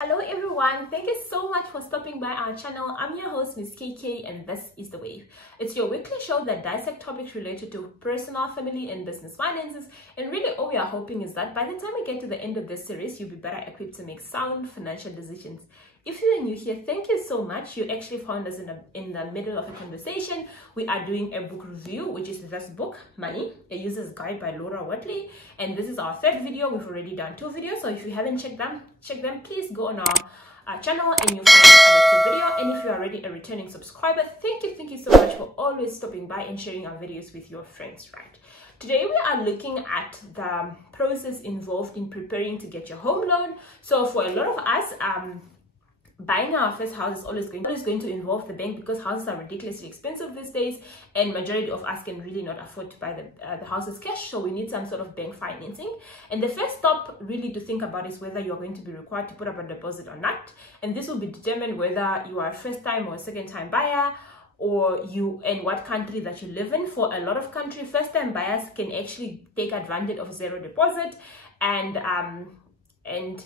Hello everyone, thank you so much for stopping by our channel. I'm your host Miss KK and this is The Wave. It's your weekly show that dissects topics related to personal, family and business finances, and really all we are hoping is that by the time we get to the end of this series, you'll be better equipped to make sound financial decisions. If you're new here, thank you so much. You actually found us in the middle of a conversation. We are doing a book review, which is this book, Money, a User's Guide by Laura Watley. And this is our third video. We've already done 2 videos. So if you haven't checked them, please go on our channel and you'll find the other 2 videos. And if you're already a returning subscriber, thank you so much for always stopping by and sharing our videos with your friends, right? Today we are looking at the process involved in preparing to get your home loan. So for a lot of us, buying our first house is always going to involve the bank because houses are ridiculously expensive these days, and majority of us can really not afford to buy the houses cash, so we need some sort of bank financing. And the first stop really to think about is whether you are going to be required to put up a deposit or not, and this will be determined whether you are a first-time or second-time buyer, or and what country that you live in. For a lot of countries, first-time buyers can actually take advantage of zero deposit, and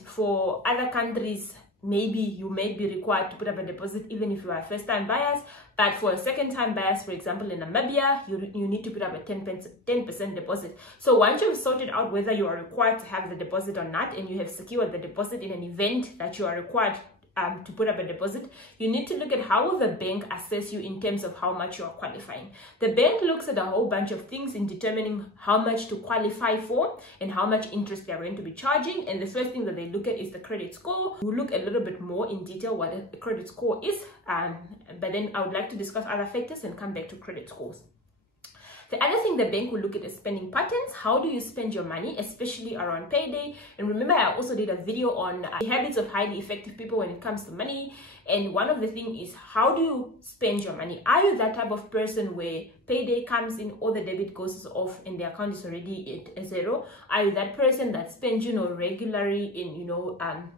for other countries, maybe you may be required to put up a deposit even if you are first-time buyers. But for second-time buyers, for example, in Namibia, you need to put up a 10% deposit. So once you've sorted out whether you are required to have the deposit or not, and you have secured the deposit in an event that you are required to put up a deposit, you need to look at how will the bank assess you in terms of how much you are qualifying. The bank looks at a whole bunch of things in determining how much to qualify for and how much interest they are going to be charging. And the first thing that they look at is the credit score. We'll look a little bit more in detail what a credit score is, but then I would like to discuss other factors and come back to credit scores. The other thing the bank will look at is spending patterns. How do you spend your money, especially around payday? And remember, I also did a video on the habits of highly effective people when it comes to money. And one of the things is, how do you spend your money? Are you that type of person where payday comes in, all the debit goes off and the account is already at zero? Are you that person that spends, regularly in,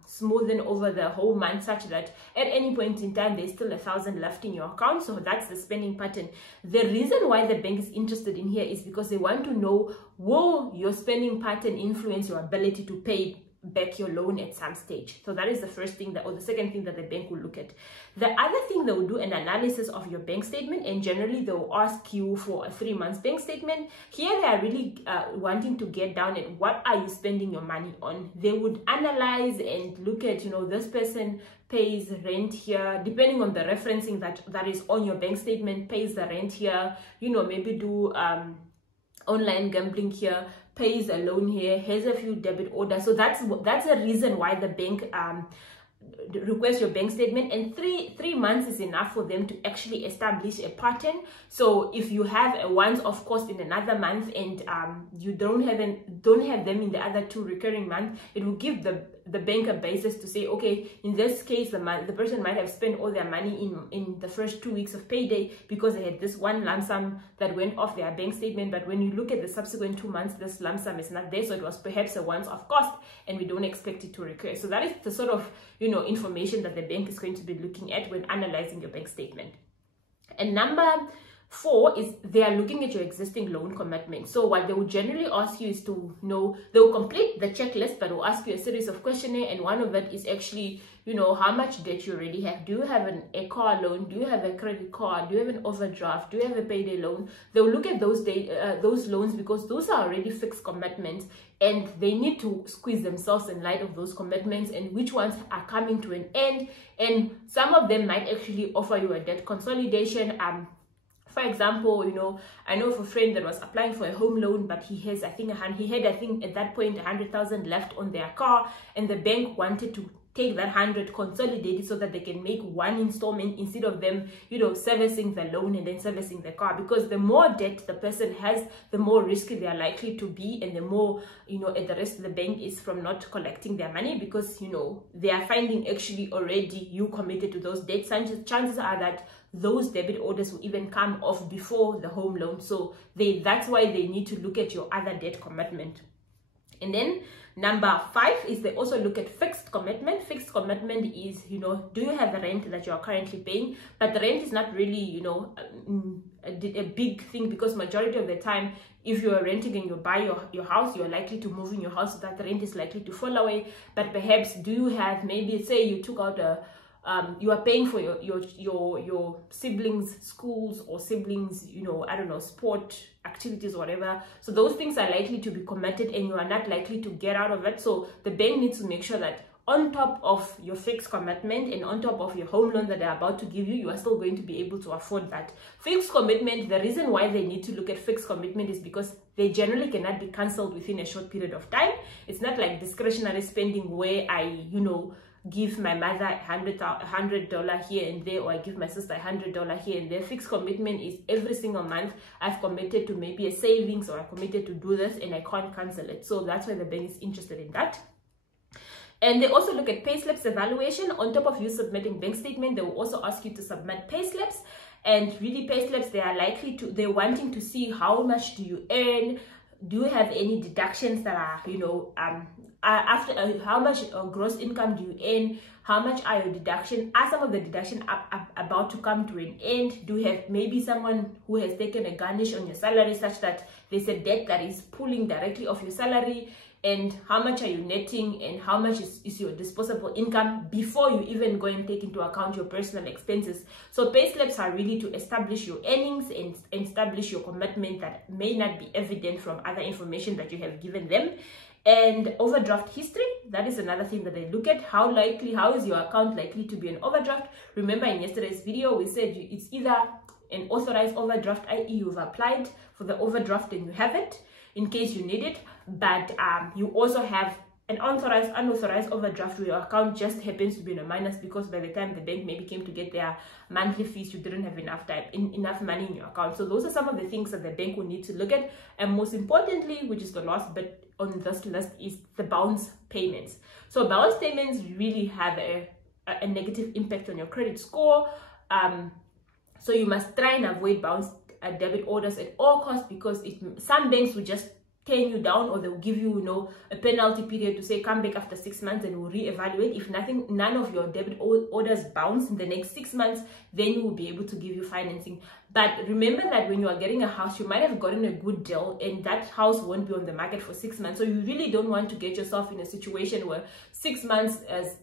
smoothing over the whole month such that at any point in time, there's still 1,000 left in your account? So that's the spending pattern. The reason why the bank is interested in here is because they want to know, will your spending pattern influence your ability to pay back your loan at some stage? So that is the first thing or the second thing that the bank will look at. The other thing, they will do an analysis of your bank statement, and generally they will ask you for a 3-month bank statement. Here they are really wanting to get down at what are you spending your money on. They would analyze and look at, this person pays rent here, depending on the referencing that is on your bank statement, pays the rent here, maybe do online gambling here, pays a loan here, has a few debit orders. So that's the reason why the bank request your bank statement, and three months is enough for them to actually establish a pattern. So if you have a once-off cost in another month and you don't have them in the other 2 recurring months, it will give the bank a basis to say, okay, in this case the person might have spent all their money in the first 2 weeks of payday because they had this one lump sum that went off their bank statement, but when you look at the subsequent 2 months, this lump sum is not there, so it was perhaps a once-off cost and we don't expect it to recur. So that is the sort of information that the bank is going to be looking at when analyzing your bank statement. And number 4 is they are looking at your existing loan commitment. So what they will generally ask you is to know, they will complete the checklist, but will ask you a series of questionnaire, and one of it is actually, how much debt you already have. Do you have a car loan? Do you have a credit card? Do you have an overdraft? Do you have a payday loan? They will look at those loans because those are already fixed commitments, and they need to squeeze themselves in light of those commitments and which ones are coming to an end. And some of them might actually offer you a debt consolidation. For example, I know of a friend that was applying for a home loan, but he had, I think at that point 100,000 left on their car, and the bank wanted to take that 100, consolidate it so that they can make one installment instead of them, servicing the loan and then servicing the car. Because the more debt the person has, the more risky they are likely to be, and the more, at the risk the bank is from not collecting their money, because, they are finding actually already you committed to those debts. Chances are that those debit orders will even come off before the home loan. So that's why they need to look at your other debt commitment. And then Number 5 is they also look at fixed commitment. Fixed commitment is, do you have a rent that you are currently paying? But the rent is not really, a big thing, because majority of the time, if you are renting and you buy your house, you're likely to move in your house, so that the rent is likely to fall away. But perhaps, do you have, maybe say you took out you are paying for your siblings' schools, or siblings, I don't know, sport activities, whatever. So those things are likely to be committed, and you are not likely to get out of it. So the bank needs to make sure that on top of your fixed commitment and on top of your home loan that they're about to give you, you are still going to be able to afford that. Fixed commitment, the reason why they need to look at fixed commitment is because they generally cannot be cancelled within a short period of time. It's not like discretionary spending where I, give my mother $100 here and there, or I give my sister $100 here and there. Fixed commitment is every single month I've committed to maybe a savings, or I committed to do this, and I can't cancel it. So that's why the bank is interested in that. And they also look at payslips evaluation. On top of you submitting bank statement, they will also ask you to submit payslips. And really, payslips, they're wanting to see how much do you earn. Do you have any deductions that are, how much gross income do you earn? How much are your deductions? Are some of the deductions about to come to an end? Do you have maybe someone who has taken a garnish on your salary, such that there's a debt that is pulling directly off your salary? And how much are you netting, and how much is your disposable income before you even go and take into account your personal expenses? So payslips are really to establish your earnings and establish your commitment that may not be evident from other information that you have given them. And overdraft history, that is another thing that they look at. How is your account likely to be an overdraft? Remember, in yesterday's video, we said it's either an authorized overdraft, i.e. you've applied for the overdraft and you have it in case you need it, but you also have an unauthorized overdraft where your account just happens to be in a minus, because by the time the bank maybe came to get their monthly fees, you didn't have enough money in your account. So those are some of the things that the bank will need to look at. And most importantly, which is the last bit on this list, is the bounce payments. So bounce payments really have a negative impact on your credit score. So you must try and avoid bounce debit orders at all costs, because some banks will just turn you down, or they'll give you, a penalty period to say come back after 6 months and we'll reevaluate. If none of your debit orders bounce in the next 6 months, then you will be able to give you financing. But remember that when you are getting a house, you might have gotten a good deal, and that house won't be on the market for 6 months. So you really don't want to get yourself in a situation where 6 months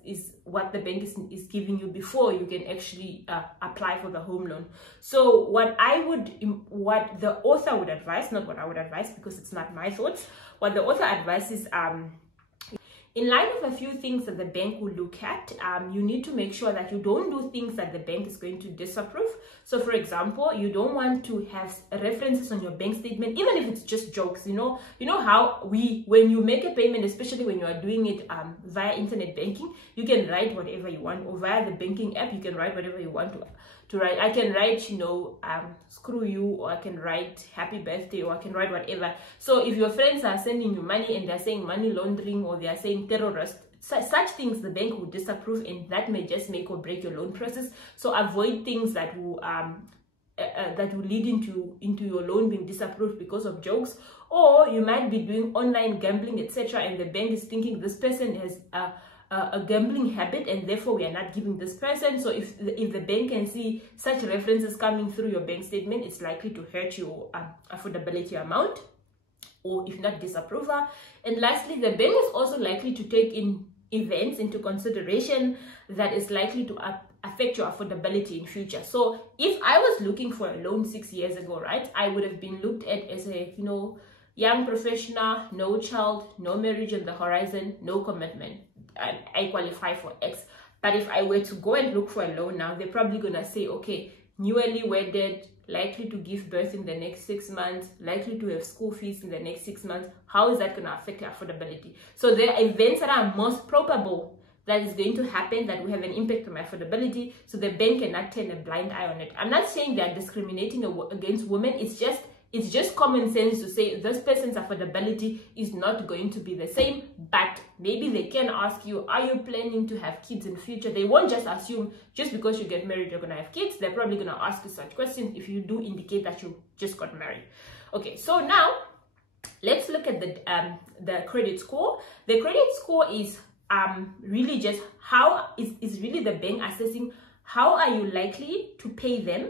is what the bank is giving you before you can actually apply for the home loan. So what the author would advise, not what I would advise, because it's not my thoughts, what the author advises, in light of a few things that the bank will look at, you need to make sure that you don't do things that the bank is going to disapprove. So for example, you don't want to have references on your bank statement, even if it's just jokes. You know how when you make a payment, especially when you are doing it via internet banking, you can write whatever you want, or via the banking app, you can write whatever you want to write. I can write, screw you, or I can write happy birthday, or I can write whatever. So if your friends are sending you money and they're saying money laundering, or they are saying terrorist, such things the bank will disapprove, and that may just make or break your loan process. So avoid things that will lead into your loan being disapproved because of jokes. Or you might be doing online gambling, etc., and the bank is thinking this person has a gambling habit, and therefore we are not giving this person. So if the bank can see such references coming through your bank statement, it's likely to hurt your affordability amount, or if not disapproval. And lastly, the bank is also likely to take in events into consideration that is likely to affect your affordability in future. So if I was looking for a loan 6 years ago, right, I would have been looked at as a young professional, no child, no marriage on the horizon, no commitment, and I qualify for X. But if I were to go and look for a loan now, they're probably gonna say, okay, newly wedded, likely to give birth in the next 6 months, likely to have school fees in the next 6 months. How is that going to affect your affordability? So there are events that are most probable that is going to happen that will have an impact on my affordability. So the bank cannot turn a blind eye on it. I'm not saying they're discriminating against women. It's just common sense to say this person's affordability is not going to be the same, but maybe they can ask you, are you planning to have kids in future? They won't just assume just because you get married, you're going to have kids. They're probably going to ask you such questions if you do indicate that you just got married. Okay, so now let's look at the credit score. The credit score is really just how is really the bank assessing how are you likely to pay them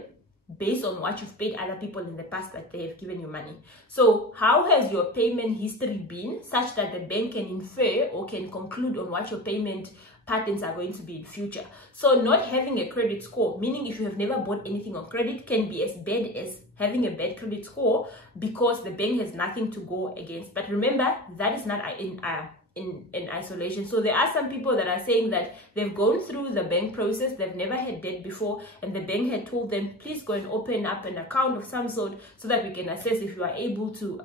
based on what you've paid other people in the past that they have given you money. So how has your payment history been, such that the bank can infer or can conclude on what your payment patterns are going to be in future. So not having a credit score, meaning if you have never bought anything on credit, can be as bad as having a bad credit score, because the bank has nothing to go against. But remember, that is not in isolation. So there are some people that are saying that they've gone through the bank process, they've never had debt before, and the bank had told them, please go and open up an account of some sort so that we can assess if you are able to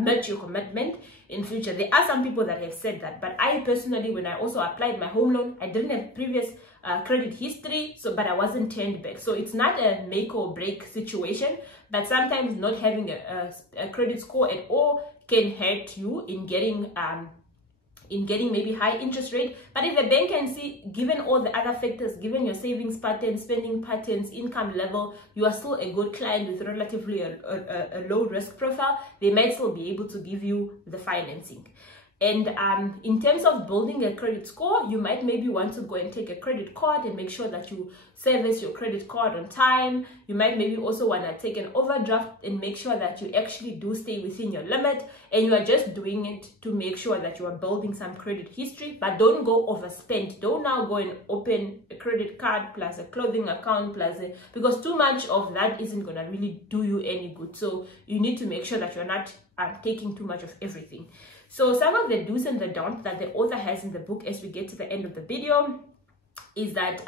match your commitment in future. There are some people that have said that, but I personally, when I also applied my home loan, I didn't have previous credit history, but I wasn't turned back. So it's not a make or break situation, but sometimes not having a credit score at all can hurt you in getting maybe high interest rate. But if the bank can see, given all the other factors, given your savings patterns, spending patterns, income level, you are still a good client with relatively a low risk profile, they might still be able to give you the financing. And in terms of building a credit score, you might maybe want to go and take a credit card and make sure that you service your credit card on time. You might maybe also want to take an overdraft and make sure that you actually do stay within your limit, and you are just doing it to make sure that you are building some credit history. But don't go overspend. Don't now go and open a credit card plus a clothing account because too much of that isn't going to really do you any good. So you need to make sure that you're not taking too much of everything. So some of the do's and the don'ts that the author has in the book as we get to the end of the video is that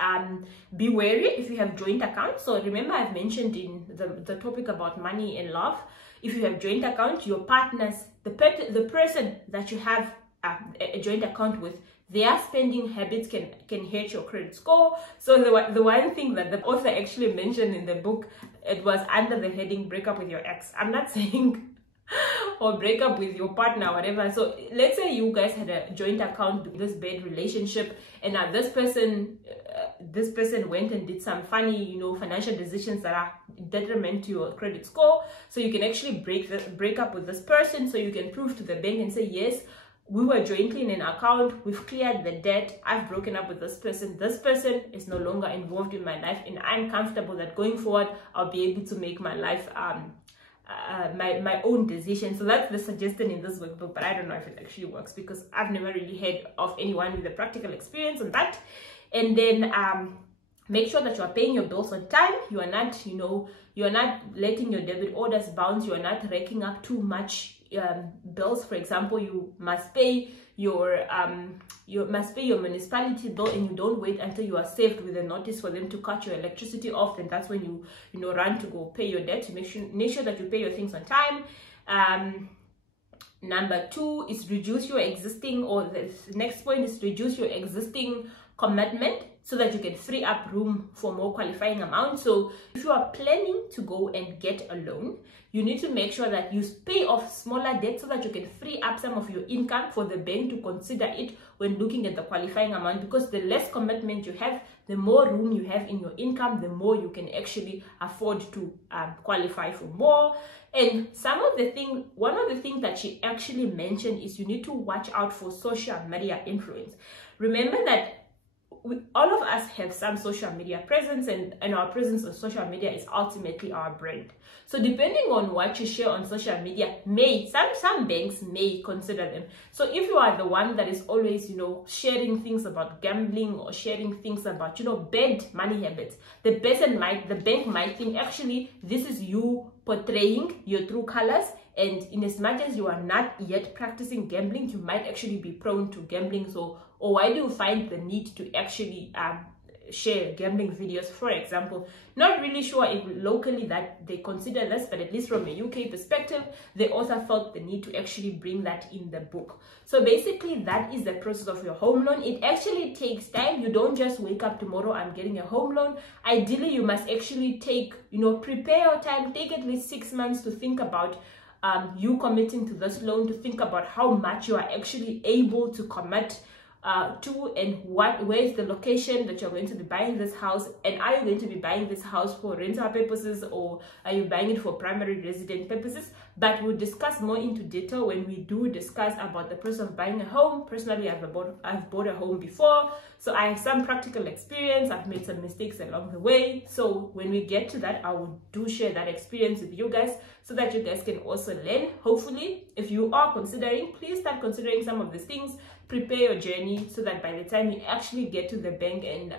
be wary if you have joint accounts. So remember, I've mentioned in the topic about money and love, if you have joint accounts, your partners, the person that you have a joint account with, their spending habits can hurt your credit score. So the one thing that the author actually mentioned in the book, it was under the heading break up with your ex. I'm not saying or break up with your partner or whatever. So let's say you guys had a joint account with this bad relationship, and now this person went and did some funny, financial decisions that are detriment to your credit score. So you can actually break up with this person, so you can prove to the bank and say, yes, we were jointly in an account, we've cleared the debt, I've broken up with this person is no longer involved in my life, and I'm comfortable that going forward I'll be able to make my life my own decision. So that's the suggestion in this workbook, but I don't know if it actually works because I've never really heard of anyone with a practical experience on that. And then make sure that you are paying your bills on time. You are not, you are not letting your debit orders bounce. You are not racking up too much bills. For example, you must pay your municipality bill, and you don't wait until you are saved with a notice for them to cut your electricity off, and that's when you run to go pay your debt. To make sure that you pay your things on time. Number 2 is reduce your existing, or the next point is reduce your existing commitment so that you can free up room for more qualifying amounts. So if you are planning to go and get a loan, you need to make sure that you pay off smaller debt so that you can free up some of your income for the bank to consider it when looking at the qualifying amount, because the less commitment you have, the more room you have in your income, the more you can actually afford to qualify for more. And one of the things that she actually mentioned is you need to watch out for social media influence. Remember that all of us have some social media presence, and our presence on social media is ultimately our brand. So depending on what you share on social media, some banks may consider them. So if you are the one that is always sharing things about gambling or sharing things about bad money habits, the bank might think actually this is you portraying your true colors, and in as much as you are not yet practicing gambling, you might actually be prone to gambling. So, or why do you find the need to actually share gambling videos, for example? Not really sure if locally that they consider this, but at least from a UK perspective, the author felt the need to actually bring that in the book. So basically that is the process of your home loan. It actually takes time. You don't just wake up tomorrow, I'm getting a home loan. Ideally, you must actually take, prepare your time, take at least 6 months to think about you committing to this loan, to think about how much you are actually able to commit to, and where is the location that you're going to be buying this house, and are you going to be buying this house for rental purposes, or are you buying it for primary resident purposes. But we'll discuss more into detail when we do discuss about the process of buying a home. Personally, I've bought a home before, so I have some practical experience. I've made some mistakes along the way, so when we get to that, I will do share that experience with you guys so that you guys can also learn. Hopefully, if you are considering, please start considering some of these things. Prepare your journey so that by the time you actually get to the bank and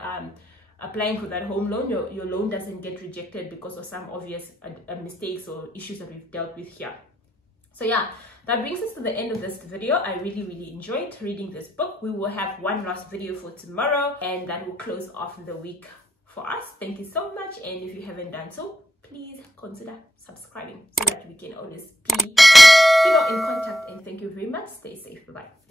applying for that home loan, your loan doesn't get rejected because of some obvious mistakes or issues that we've dealt with here. So yeah, that brings us to the end of this video. I really enjoyed reading this book. We will have one last video for tomorrow, and that will close off the week for us. Thank you so much, and if you haven't done so, please consider subscribing so that we can always be in contact. And thank you very much. Stay safe. Bye bye.